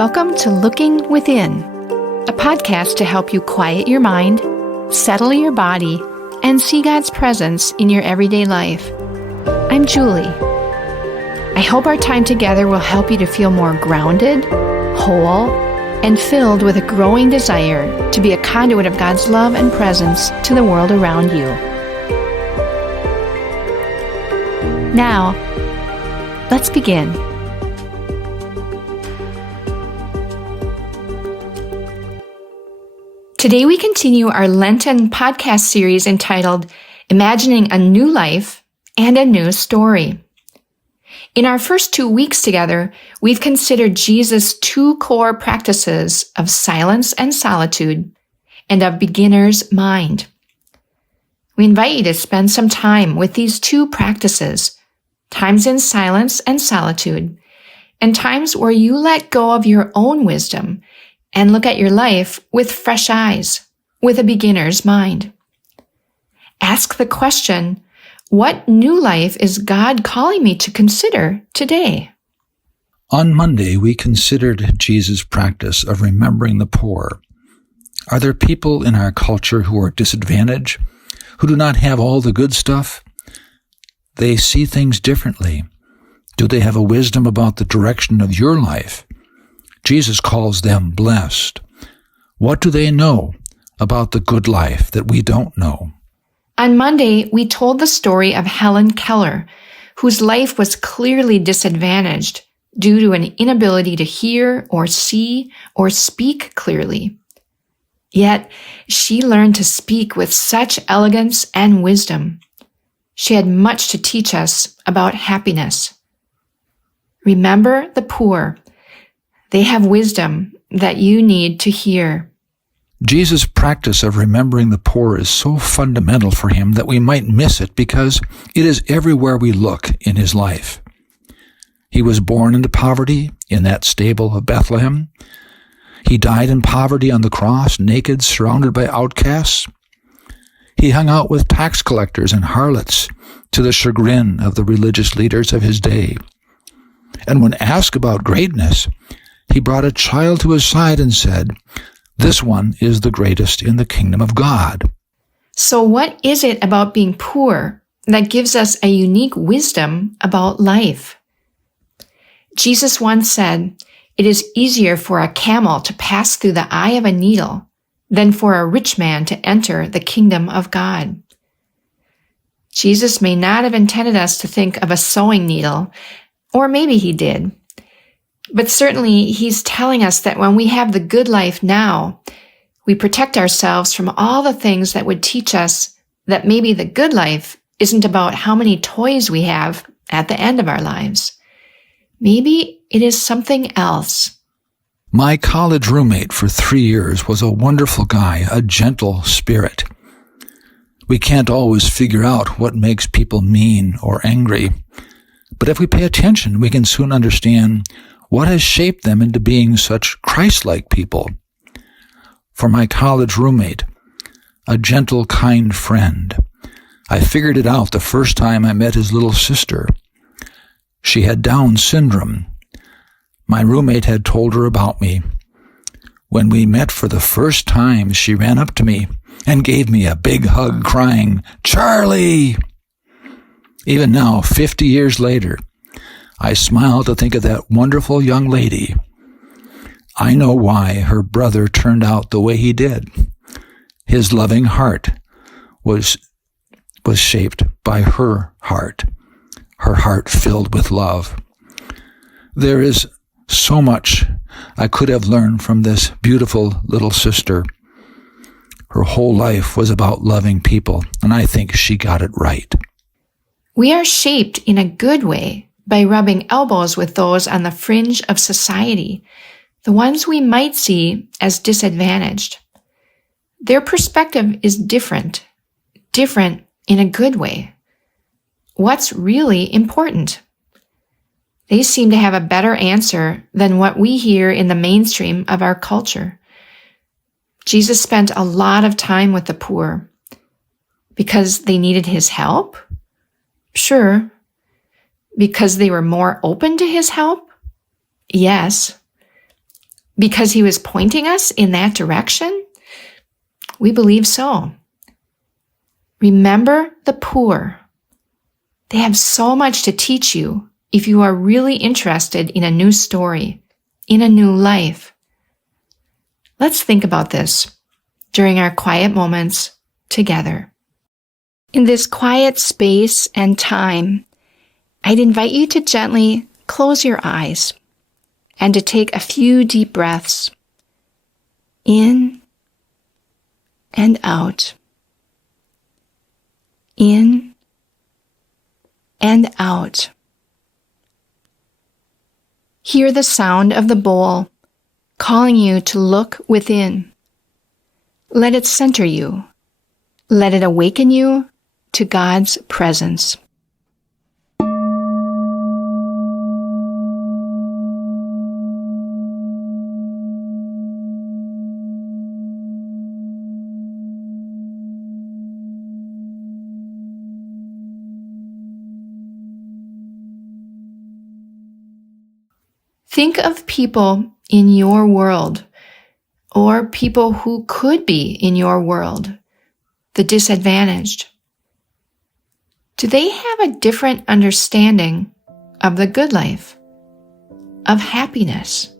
Welcome to Looking Within, a podcast to help you quiet your mind, settle your body, and see God's presence in your everyday life. I'm Julie. I hope our time together will help you to feel more grounded, whole, and filled with a growing desire to be a conduit of God's love and presence to the world around you. Now, let's begin. Today we continue our Lenten podcast series entitled Imagining a New Life and a New Story. In our first 2 weeks together, we've considered Jesus' two core practices of silence and solitude and of beginner's mind. We invite you to spend some time with these two practices, times in silence and solitude, and times where you let go of your own wisdom and look at your life with fresh eyes, with a beginner's mind. Ask the question, what new life is God calling me to consider today? On Monday, we considered Jesus' practice of remembering the poor. Are there people in our culture who are disadvantaged, who do not have all the good stuff? They see things differently. Do they have a wisdom about the direction of your life? Jesus calls them blessed. What do they know about the good life that we don't know? On Monday, we told the story of Helen Keller, whose life was clearly disadvantaged due to an inability to hear or see or speak clearly. Yet, she learned to speak with such elegance and wisdom. She had much to teach us about happiness. Remember the poor. They have wisdom that you need to hear. Jesus' practice of remembering the poor is so fundamental for him that we might miss it because it is everywhere we look in his life. He was born into poverty in that stable of Bethlehem. He died in poverty on the cross, naked, surrounded by outcasts. He hung out with tax collectors and harlots to the chagrin of the religious leaders of his day. And when asked about greatness, he brought a child to his side and said, "This one is the greatest in the kingdom of God." So what is it about being poor that gives us a unique wisdom about life? Jesus once said, "It is easier for a camel to pass through the eye of a needle than for a rich man to enter the kingdom of God." Jesus may not have intended us to think of a sewing needle, or maybe he did. But certainly, he's telling us that when we have the good life now, we protect ourselves from all the things that would teach us that maybe the good life isn't about how many toys we have at the end of our lives. Maybe it is something else. My college roommate for 3 years was a wonderful guy, a gentle spirit. We can't always figure out what makes people mean or angry, but if we pay attention, we can soon understand what has shaped them into being such Christ-like people. For my college roommate, a gentle, kind friend, I figured it out the first time I met his little sister. She had Down syndrome. My roommate had told her about me. When we met for the first time, she ran up to me and gave me a big hug, crying, "Charlie!" Even now, 50 years later, I smile to think of that wonderful young lady. I know why her brother turned out the way he did. His loving heart was shaped by her heart filled with love. There is so much I could have learned from this beautiful little sister. Her whole life was about loving people, and I think she got it right. We are shaped in a good way by rubbing elbows with those on the fringe of society, the ones we might see as disadvantaged. Their perspective is different in a good way. What's really important? They seem to have a better answer than what we hear in the mainstream of our culture. Jesus spent a lot of time with the poor because they needed his help? Sure. Because they were more open to his help? Yes. because he was pointing us in that direction? We believe so. Remember the poor. They have so much to teach you if you are really interested in a new story, in a new life. Let's think about this during our quiet moments together. In this quiet space and time, I'd invite you to gently close your eyes and to take a few deep breaths in and out, in and out. Hear the sound of the bowl calling you to look within. Let it center you. Let it awaken you to God's presence. Think of people in your world, or people who could be in your world, the disadvantaged. Do they have a different understanding of the good life, of happiness?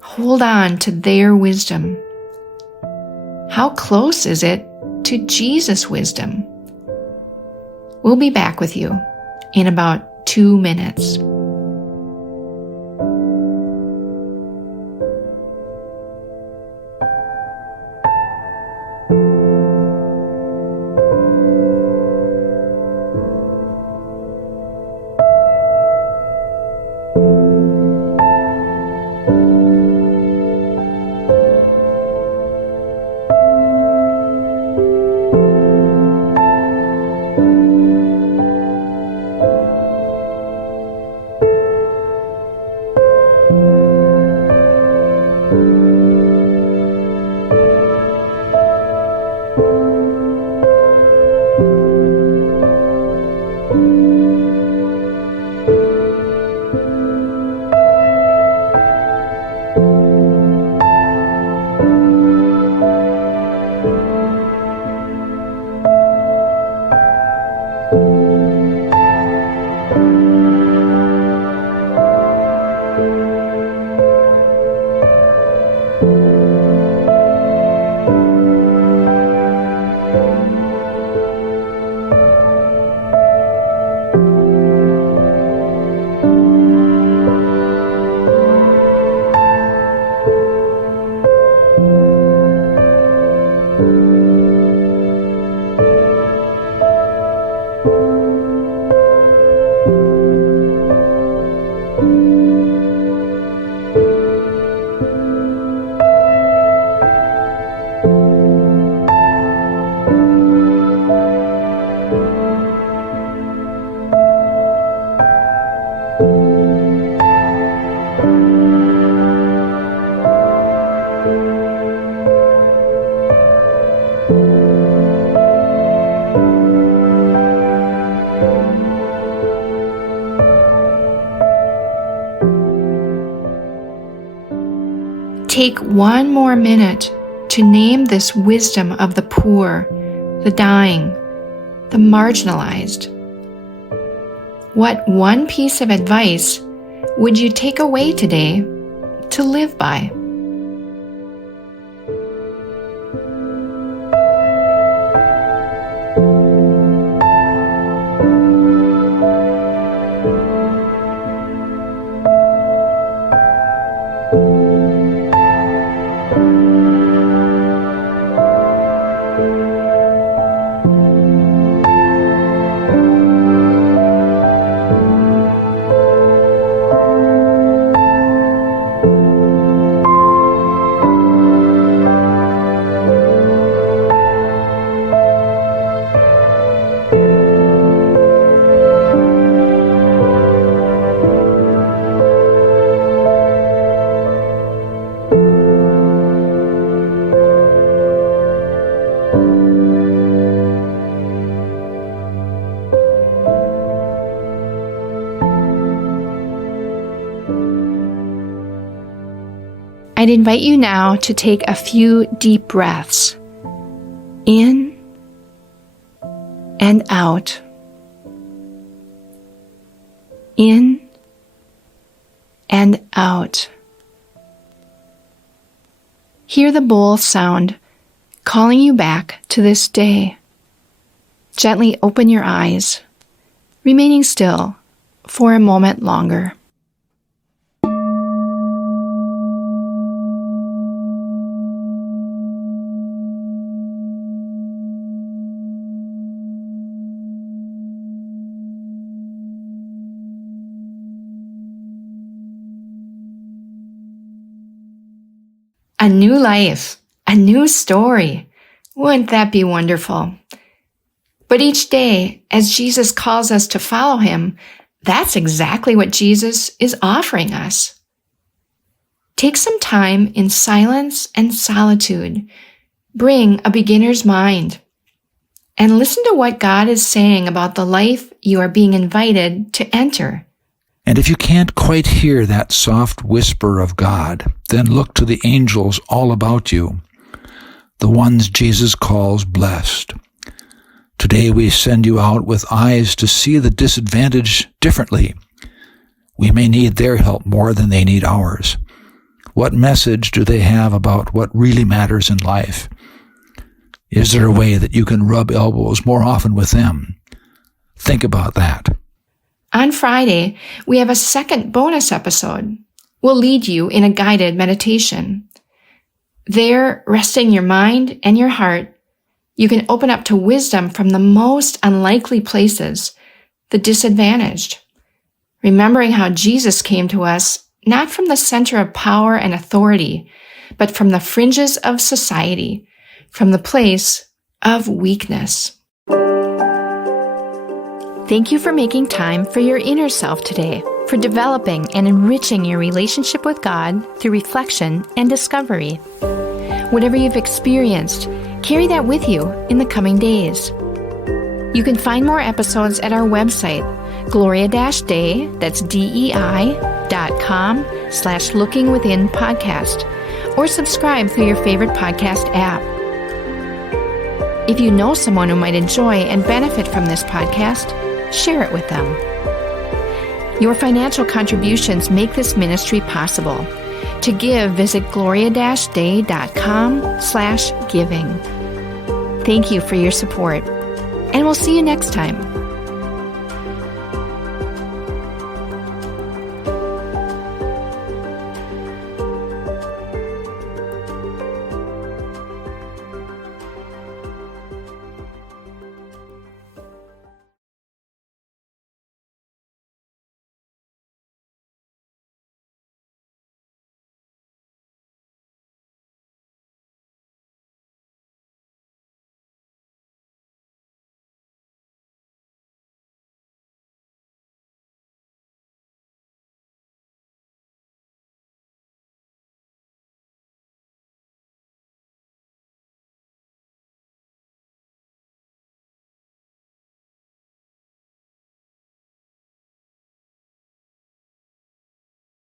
Hold on to their wisdom. How close is it to Jesus' wisdom? We'll be back with you in about 2 minutes. Take one more minute to name this wisdom of the poor, the dying, the marginalized. What one piece of advice would you take away today to live by? I'd invite you now to take a few deep breaths in and out. In and out. Hear the bowl sound calling you back to this day. Gently open your eyes, remaining still for a moment longer. A new life, a new story. Wouldn't that be wonderful? But each day, as Jesus calls us to follow him, that's exactly what Jesus is offering us. Take some time in silence and solitude. Bring a beginner's mind and listen to what God is saying about the life you are being invited to enter. And if you can't quite hear that soft whisper of God, then look to the angels all about you, the ones Jesus calls blessed. Today we send you out with eyes to see the disadvantaged differently. We may need their help more than they need ours. What message do they have about what really matters in life? Is there a way that you can rub elbows more often with them? Think about that. On Friday, we have a second bonus episode. We'll lead you in a guided meditation. There, resting your mind and your heart, you can open up to wisdom from the most unlikely places, the disadvantaged, remembering how Jesus came to us not from the center of power and authority, but from the fringes of society, from the place of weakness. Thank you for making time for your inner self today, for developing and enriching your relationship with God through reflection and discovery. Whatever you've experienced, carry that with you in the coming days. You can find more episodes at our website, Gloria-Dei, that's DEI.com/lookingwithinpodcast, or subscribe through your favorite podcast app. If you know someone who might enjoy and benefit from this podcast, share it with them. Your financial contributions make this ministry possible. To give, visit gloria-dei.com/giving. Thank you for your support, and we'll see you next time.